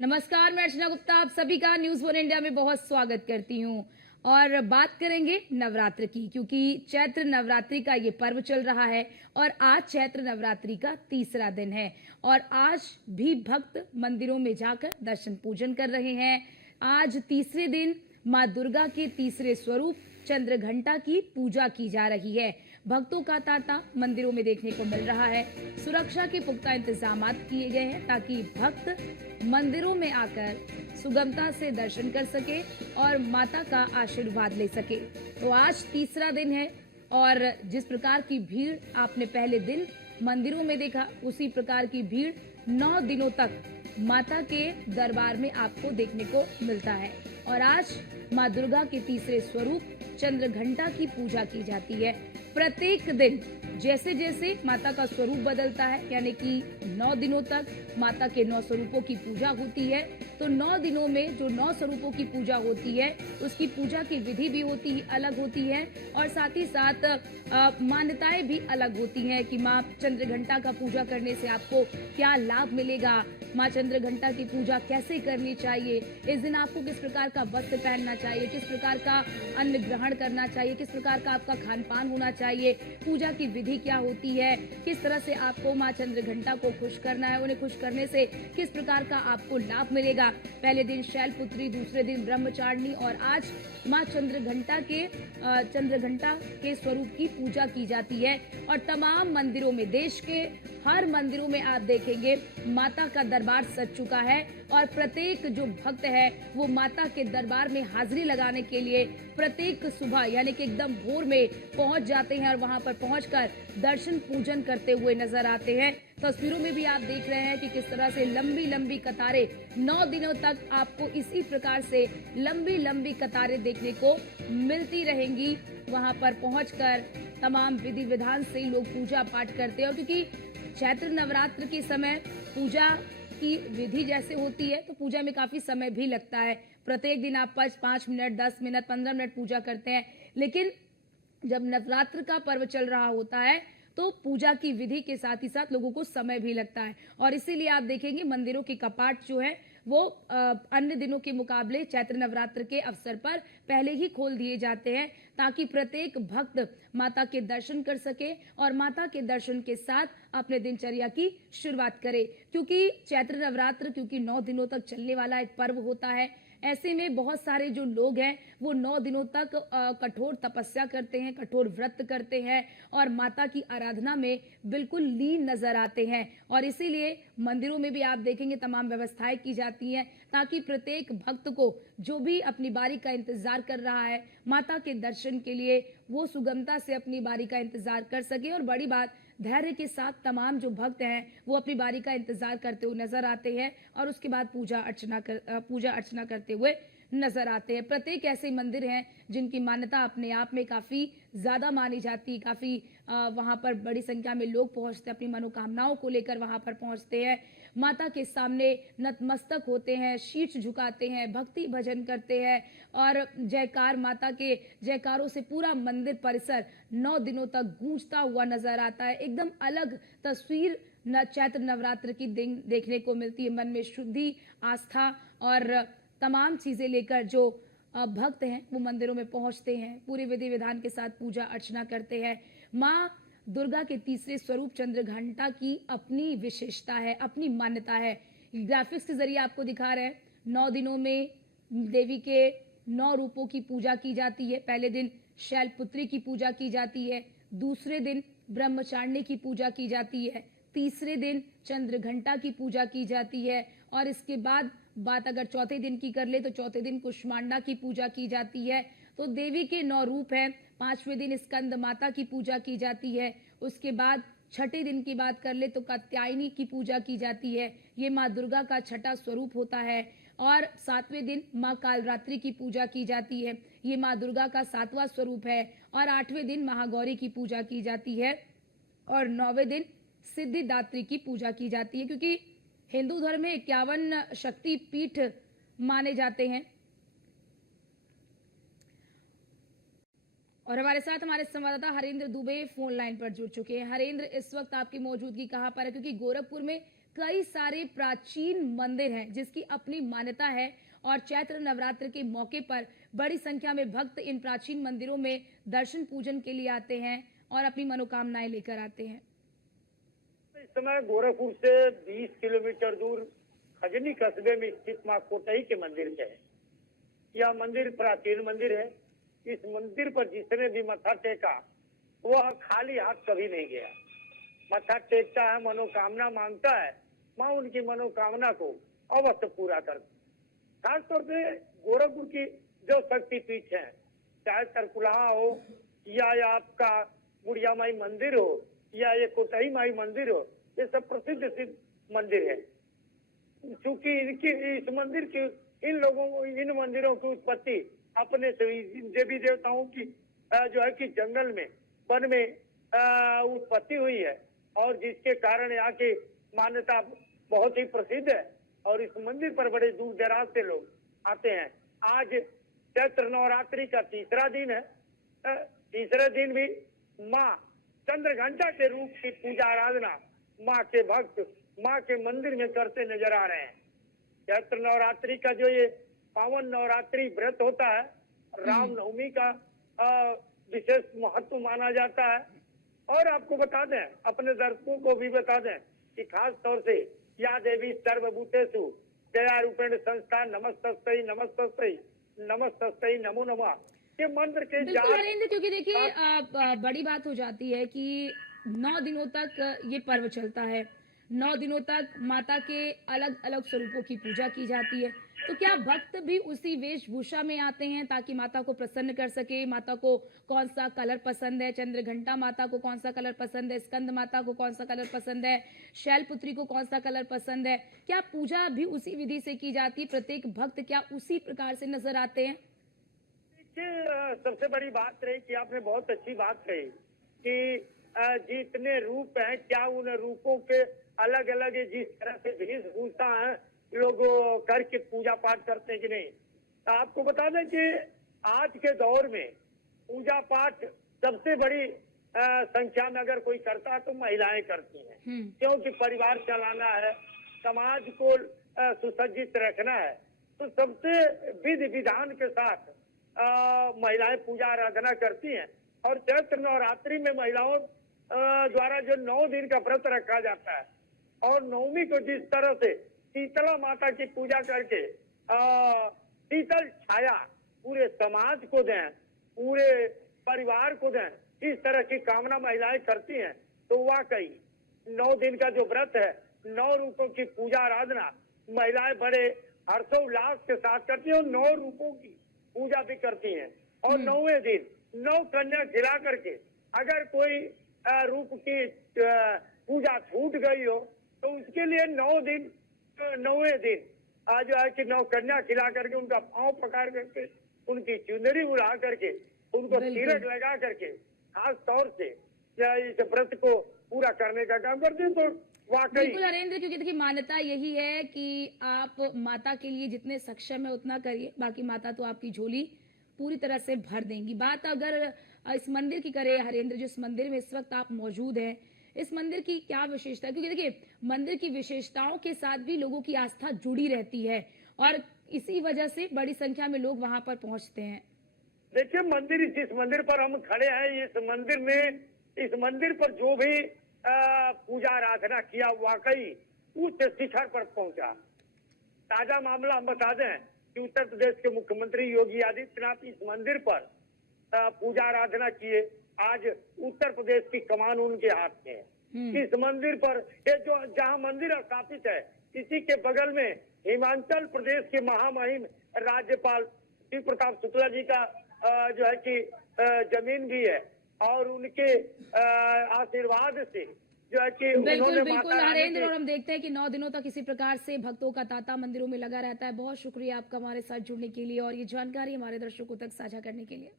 नमस्कार, मैं अर्चना गुप्ता आप सभी का न्यूज़ वन इंडिया में बहुत स्वागत करती हूँ। और बात करेंगे नवरात्र की, क्योंकि चैत्र नवरात्रि का ये पर्व चल रहा है और आज चैत्र नवरात्रि का तीसरा दिन है और आज भी भक्त मंदिरों में जाकर दर्शन पूजन कर रहे हैं। आज तीसरे दिन माँ दुर्गा के तीसरे स्वरूप चंद्रघंटा की पूजा की जा रही है। भक्तों का तांता मंदिरों में देखने को मिल रहा है। सुरक्षा के पुख्ता इंतजाम किए गए हैं ताकि भक्त मंदिरों में आकर सुगमता से दर्शन कर सके और माता का आशीर्वाद ले सके। तो आज तीसरा दिन है और जिस प्रकार की भीड़ आपने पहले दिन मंदिरों में देखा, उसी प्रकार की भीड़ 9 दिनों तक माता के दरबार में आपको देखने को मिलता है। और आज माँ दुर्गा के तीसरे स्वरूप चंद्रघंटा की पूजा की जाती है। प्रत्येक दिन जैसे जैसे माता का स्वरूप बदलता है, यानी कि 9 दिनों तक माता के 9 स्वरूपों की पूजा होती है, तो 9 दिनों में जो 9 स्वरूपों की पूजा होती है उसकी पूजा की विधि भी अलग होती है और साथ ही साथ मान्यताएं भी अलग होती हैं कि माँ चंद्रघंटा का पूजा करने से आपको क्या लाभ मिलेगा, माँ चंद्रघंटा की पूजा कैसे करनी चाहिए, इस दिन आपको किस प्रकार का वस्त्र पहनना चाहिए, किस प्रकार का अन्न ग्रहण करना चाहिए, किस प्रकार का आपका खान पान होना चाहिए, पूजा की विधि क्या होती है, किस तरह से आपको माँ चंद्रघंटा को खुश करना है, उन्हें खुश करने से किस प्रकार का आपको लाभ मिलेगा। पहले दिन शैलपुत्री, दूसरे दिन ब्रह्मचारिणी और आज माँ चंद्रघंटा के स्वरूप की पूजा की जाती है। और तमाम मंदिरों में, देश के हर मंदिरों में आप देखेंगे माता का दरबार सज चुका है और प्रत्येक जो भक्त है वो माता के दरबार में हाजिरी लगाने के लिए प्रत्येक सुबह यानी कि एकदम भोर में पहुंच जाते हैं और वहां पर पहुंचकर दर्शन पूजन करते हुए नजर आते हैं। तस्वीरों में भी आप देख रहे हैं कि किस तरह से लंबी लंबी कतारें 9 दिनों तक आपको इसी प्रकार से लंबी लंबी कतारें देखने को मिलती रहेंगी। वहां पर पहुंचकर तमाम विधि विधान से लोग पूजा पाठ करते हैं और क्योंकि चैत्र नवरात्र के समय पूजा की विधि जैसे होती है तो पूजा में काफी समय भी लगता है। प्रत्येक दिन आप 5 मिनट, 10 मिनट, 15 मिनट पूजा करते हैं, लेकिन जब नवरात्र का पर्व चल रहा होता है तो पूजा की विधि के साथ ही साथ लोगों को समय भी लगता है और इसीलिए आप देखेंगे मंदिरों के कपाट जो है वो अन्य दिनों के मुकाबले चैत्र नवरात्र के अवसर पर पहले ही खोल दिए जाते हैं ताकि प्रत्येक भक्त माता के दर्शन कर सके और माता के दर्शन के साथ अपने दिनचर्या की शुरुआत करे। क्योंकि चैत्र नवरात्र 9 दिनों तक चलने वाला एक पर्व होता है, ऐसे में बहुत सारे जो लोग हैं वो 9 दिनों तक कठोर तपस्या करते हैं, कठोर व्रत करते हैं और माता की आराधना में बिल्कुल लीन नजर आते हैं। और इसीलिए मंदिरों में भी आप देखेंगे तमाम व्यवस्थाएं की जाती हैं ताकि प्रत्येक भक्त को जो भी अपनी बारी का इंतजार कर रहा है माता के दर्शन के लिए वो सुगमता से अपनी बारी का इंतजार कर सके। और बड़ी बात, धैर्य के साथ तमाम जो भक्त हैं वो अपनी बारी का इंतजार करते हुए नजर आते हैं और उसके बाद पूजा अर्चना करते हुए नजर आते हैं। प्रत्येक ऐसे मंदिर हैं जिनकी मान्यता अपने आप में काफी ज्यादा मानी जाती है, काफी वहां पर बड़ी संख्या में लोग पहुंचते हैं, अपनी मनोकामनाओं को लेकर वहां पर पहुंचते हैं, माता के सामने नतमस्तक होते हैं, शीश झुकाते हैं, भक्ति भजन करते हैं और जयकार, माता के जयकारों से पूरा मंदिर परिसर 9 दिनों तक गूंजता हुआ नजर आता है। एकदम अलग तस्वीर चैत्र नवरात्र की देखने को मिलती है। मन में शुद्धि, आस्था और तमाम चीजें लेकर जो भक्त हैं वो मंदिरों में पहुंचते हैं, पूरे विधि विधान के साथ पूजा अर्चना करते हैं। माँ दुर्गा के तीसरे स्वरूप चंद्रघंटा की अपनी विशेषता है, अपनी मान्यता है। ग्राफिक्स के जरिए आपको दिखा रहे हैं 9 दिनों में देवी के 9 रूपों की पूजा की जाती है। पहले दिन शैलपुत्री की पूजा की जाती है, दूसरे दिन ब्रह्मचारिणी की पूजा की जाती है, तीसरे दिन चंद्रघंटा की पूजा की जाती है और इसके बाद बात अगर चौथे दिन की कर ले तो चौथे दिन कुष्मांडा की पूजा की जाती है। तो देवी के 9 रूप हैं। 5वें दिन स्कंद माता की पूजा की जाती है। उसके बाद छठे दिन की बात कर ले तो कात्यायनी की पूजा की जाती है, ये माँ दुर्गा का छठा स्वरूप होता है। और 7वें दिन माँ कालरात्रि की पूजा की जाती है, ये माँ दुर्गा का 7वां स्वरूप है। और 8वें दिन महागौरी की पूजा की जाती है और 9वें दिन सिद्धिदात्री की पूजा की जाती है। क्योंकि हिंदू धर्म में 51 शक्ति पीठ माने जाते हैं। और हमारे साथ हमारे संवाददाता हरेंद्र दुबे फोन लाइन पर जुड़ चुके हैं। हरेंद्र, इस वक्त आपकी मौजूदगी कहां पर है? क्योंकि गोरखपुर में कई सारे प्राचीन मंदिर हैं जिसकी अपनी मान्यता है और चैत्र नवरात्र के मौके पर बड़ी संख्या में भक्त इन प्राचीन मंदिरों में दर्शन पूजन के लिए आते हैं और अपनी मनोकामनाएं लेकर आते हैं। इस समय गोरखपुर से 20 किलोमीटर दूर खजनी कस्बे में स्थित मां कोटही के मंदिर से है। यह मंदिर प्राचीन मंदिर है। इस मंदिर पर जिसने भी मत्था टेका वह खाली हाथ कभी नहीं गया। मत्था टेकता है, मनोकामना मांगता है, मां उनकी मनोकामना को अवश्य पूरा करती। खासतौर से गोरखपुर की जो शक्तिपीठ है, चाहे तरकुलहा हो या आपका बुढ़िया माई मंदिर हो या ये कोटही माई मंदिर हो, ये सब प्रसिद्ध सिद्ध मंदिर है। क्योंकि इनकी इस मंदिर की इन मंदिरों की उत्पत्ति अपने देवी देवताओं की जो है कि जंगल में वन में उत्पत्ति हुई है और जिसके कारण यहाँ की मान्यता बहुत ही प्रसिद्ध है और इस मंदिर पर बड़े दूर दराज से लोग आते हैं। आज चैत्र नवरात्रि का तीसरा दिन है। तीसरे दिन भी माँ चंद्रघंटा के रूप की पूजा आराधना माँ के भक्त माँ के मंदिर में करते नजर आ रहे हैं। चैत्र नवरात्रि का जो ये पावन नवरात्रि व्रत होता है, रामनवमी का विशेष महत्व माना जाता है। और आपको बता दें, अपने दर्शकों को भी बता दें कि खास तौर से या देवी सर्वभूतेषु दया रूपेण संस्था नमस्तस्यै नमस्तस्यै नमस्तस्यै नमो नमः, ये मंत्र के बिल्कुल हरेंद्र, क्योंकि देखिए बड़ी बात हो जाती है कि 9 दिनों तक ये पर्व चलता है। 9 दिनों तक माता के अलग अलग स्वरूपों की पूजा की जाती है। तो क्या भक्त भी उसी वेशभूषा में आते हैं ताकि माता को प्रसन्न कर सके? माता को कौन सा कलर पसंद है, चंद्रघंटा माता को कौन सा कलर पसंद है, स्कंद माता को कौन सा कलर पसंद है, शैलपुत्री को कौन सा कलर पसंद है, क्या पूजा भी उसी विधि से की जाती है? प्रत्येक भक्त क्या उसी प्रकार से नजर आते हैं? सबसे बड़ी बात रही कि आपने बहुत अच्छी बात कही कि जितने रूप हैं, क्या उन रूपों के अलग अलग जिस तरह से वेशभूषा है लोग करके पूजा पाठ करते हैं कि नहीं। तो आपको बता दें कि आज के दौर में पूजा पाठ सबसे बड़ी संख्या में अगर कोई करता है तो महिलाएं करती हैं, क्योंकि परिवार चलाना है, समाज को सुसज्जित रखना है। तो सबसे विधि विधान के साथ महिलाएं पूजा आराधना करती हैं और चैत्र नवरात्रि में महिलाओं द्वारा जो 9 दिन का व्रत रखा जाता है और नवमी को जिस तरह से शीतला माता की पूजा करके शीतल छाया पूरे समाज को दें, पूरे परिवार को दें, इस तरह की कामना महिलाएं करती हैं। तो वाकई 9 दिन का जो व्रत है, 9 रूपों की पूजा आराधना महिलाएं बड़े हर्षोल्लास के साथ करती हैं और 9 रूपों की पूजा भी करती हैं। और 9वें दिन 9 कन्या खिला करके अगर कोई रूप की पूजा छूट गई हो तो उसके लिए 9 दिन 9वें दिन आज जो है कि 9 कन्या खिला करके उनका पांव पकड़ करके उनकी चुनरी उड़ा करके उनको तिलक लगा करके खास तौर से इस व्रत को पूरा करने का काम करते हैं। तो वाकई बिल्कुल हरेंद्र, क्योंकि देखिए मान्यता यही है कि आप माता के लिए जितने सक्षम है उतना करिए, बाकी माता तो आपकी झोली पूरी तरह से भर देंगी। बात अगर इस मंदिर की करें हरेंद्र, जिस मंदिर में इस वक्त आप मौजूद हैं, इस मंदिर की क्या विशेषता है? क्योंकि देखिए मंदिर की विशेषताओं के साथ भी लोगों की आस्था जुड़ी रहती है और इसी वजह से बड़ी संख्या में लोग वहां पर पहुंचते हैं। देखिए मंदिर, जिस मंदिर पर हम खड़े हैं, इस मंदिर पर जो भी पूजा आराधना किया वाकई उच्च शिखर पर पहुंचा। ताजा मामला हम बता दें कि उत्तर प्रदेश के मुख्यमंत्री योगी आदित्यनाथ इस मंदिर पर पूजा आराधना किए। आज उत्तर प्रदेश की कमान उनके हाथ में है। इस मंदिर पर ये जो जहां मंदिर स्थापित है, इसी के बगल में हिमाचल प्रदेश के महामहिम राज्यपाल श्री प्रताप शुक्ला जी का जो है कि जमीन भी है और उनके आशीर्वाद से जो है कि बिल्कुल बिल्कुल हरेंद्र, और हम देखते हैं कि 9 दिनों तक इसी प्रकार से भक्तों का तांता मंदिरों में लगा रहता है। बहुत शुक्रिया आपका हमारे साथ जुड़ने के लिए और ये जानकारी हमारे दर्शकों तक साझा करने के लिए।